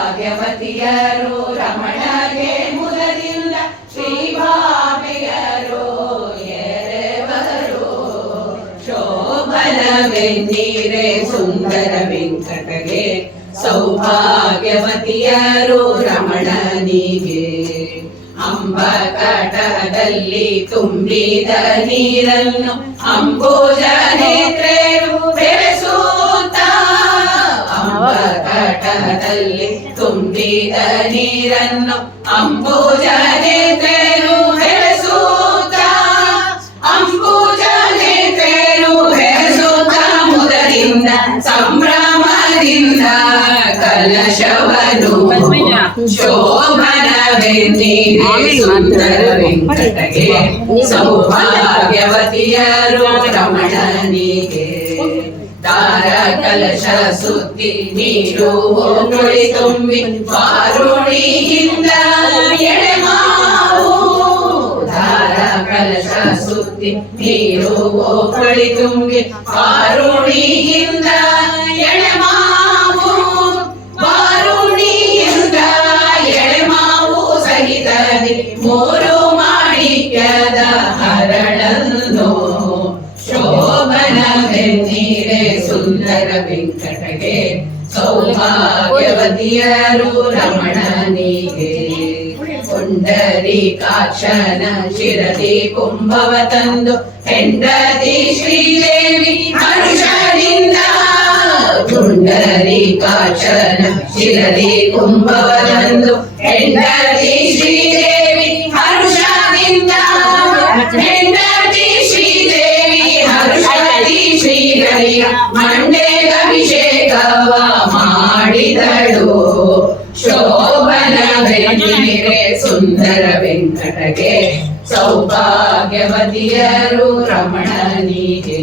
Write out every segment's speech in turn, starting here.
ಸೌಭಾಗ್ಯವತಿಯರು ರಮಣಗೆ ಮುದದಿಂದ ಶ್ರೀಭಾಮಿಯರು ಎರೆವರು ಶೋಭನವೆನ್ನೀರೆ ಸುಂದರ ವೆಂಕಟಗೆ ಸೌಭಾಗ್ಯವತಿಯರು ರಮಣನಿಗೆ ಅಂಬಕಟದಲ್ಲಿ ತುಂಬಿದ ನೀರನ್ನು ಅಂಬುಜ ನೇತ್ರೆಯರು ಬೆರೆಸುತ್ತ ಅಂಬಕಟದಲ್ಲಿ ತುಂಬಿದ ನೀರನ್ನು ಅಂಬುಜ ನೇತ್ರೆಯರು ಬೆರೆಸುತ್ತ ಅಂಬುಜ ನೇತ್ರೆಯರು ಬೆರೆಸುತ್ತ ಮುದರಿಂದ ಸಂಭ್ರಮದಿಂದ ಕಲಶವನು ಶೋಭನವೆನ್ನೀರೆ ಸುಂದರ ವೆಂಕಟಗೆ ಸೌಭಾಗ್ಯವತಿಯರು ರಮಣನಿಗೆ ದಾರ ಕಲಶ ಸುತ್ತಿ ನೀರು ಹೊಳಿ ತುಂಬಿ ವಾರುಣಿಯಿಂದ ಎಳೆಮಾವು ದಾರ ಕಲಶ ಸುತ್ತಿ ನೀರು ಹೊಳಿ ತುಂಬಿ ವಾರುಣಿಯಿಂದ ಎಳೆಮಾವು ವಾರುಣಿಯಿಂದ ಎಳೆಮಾವು ಸಹಿತದಿ ಮೂರು ಮಾಣಿಕ್ಯದ ಹರಳನ್ನು ಶೋಭನವೆನ್ನೀರೆ ಸುಂದರ ವೆಂಕಟಗೆ ಸೌಭಾಗ್ಯವತಿಯರು ರಮಣನಿಗೆ ಪುಂಡರೀಕಾಕ್ಷನ ಶಿರದಿ ಕುಂಭವ ತಂದು ಹೆಂಡತಿ ಶ್ರೀದೇವಿ ಹರ್ಷದಿಂದ ಪುಂಡರೀಕಾಕ್ಷನ ಶಿರದಿ ಕುಂಭವ ತಂದು ಹೆಂಡತಿ ಶ್ರೀದೇವಿ ಹರ್ಷದಿಂದ ಹೆಂಡತಿ ಶ್ರೀದೇವಿ ಹರ್ಷದಿ ಶ್ರೀಹರಿಯ ಮಂಡೆಗೆ ಅಭಿಷೇಕವ ಮಾಡಿದಳು ಶೋಭನವೆನ್ನೀರೆ ಸುಂದರ ವೆಂಕಟಗೆ ಸೌಭಾಗ್ಯವತಿಯರು ರಮಣನಿಗೆ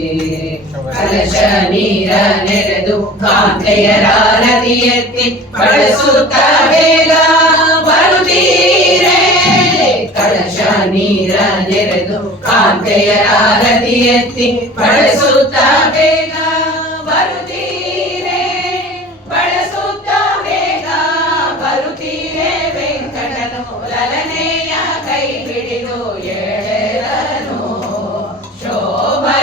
ಕಲಶ ನೀರ ನೆರೆದು ಕಾಂತೆಯರಾರತಿ ಎತ್ತಿ ಬಳಸುತ್ತ ಬೇಗ ಬರುತ್ತೀರೆ ಕಲಶ ನೀರ ನೆರೆದು ಕಾಂತೆಯರಾರತಿ ಎತ್ತಿ ಬಳಸುತ್ತ ಬೇಗ ಬರುತ್ತೀರೆ ಬಳಸುತ್ತ ಬೇಗ ಬರುತ್ತೀರೆ ವೆಂಕಟನು ಲಲನೆಯ ಕೈ ಹಿಡಿದು ಎಳೆದನು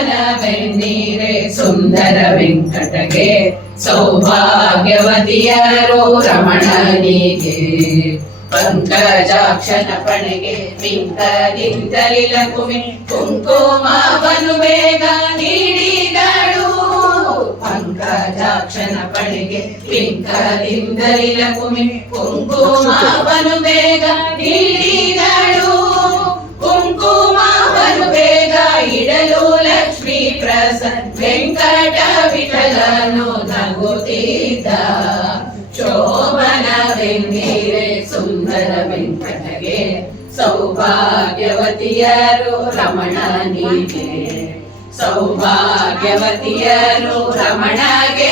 ಶೋಭನವೆನ್ನೀರೆ ಸುಂದರ ವೆಂಕಟಗೆ ಸೌಭಾಗ್ಯವತಿಯರು ರಮಣನಿಗೆ ಪಂಕಜಾಕ್ಷನ ಪಣೆಗೆ ಪಿಂಕದಿಂದಲಿ ಲಕುಮಿ ಕುಂಕುಮವನು ಬೇಗ ನೀಡಿದಳು ಪಂಕಜಾಕ್ಷನ ಪಣೆಗೆ ಪಿಂಕದಿಂದಲಿ ಲಕುಮಿ ಕುಂಕುಮವನು ಬೇಗ ನೀಡಿದಳು ಕುಂಕುಮವನು ಬೇಗ ಇಡಲು ಲಕ್ಷ್ಮೀ ಪ್ರಸನ್ನ ವೆಂಕಟ ವಿಠಲನು ನಗುತ್ತಿದ್ದ ಶೋಭನವೆನ್ನೀರೆ ಸುಂದರ ವೆಂಕಟಗೆ ಸೌಭಾಗ್ಯವತಿಯರು ರಮಣನಿಗೆ ಸೌಭಾಗ್ಯವತಿಯರು ರಮಣಗೆ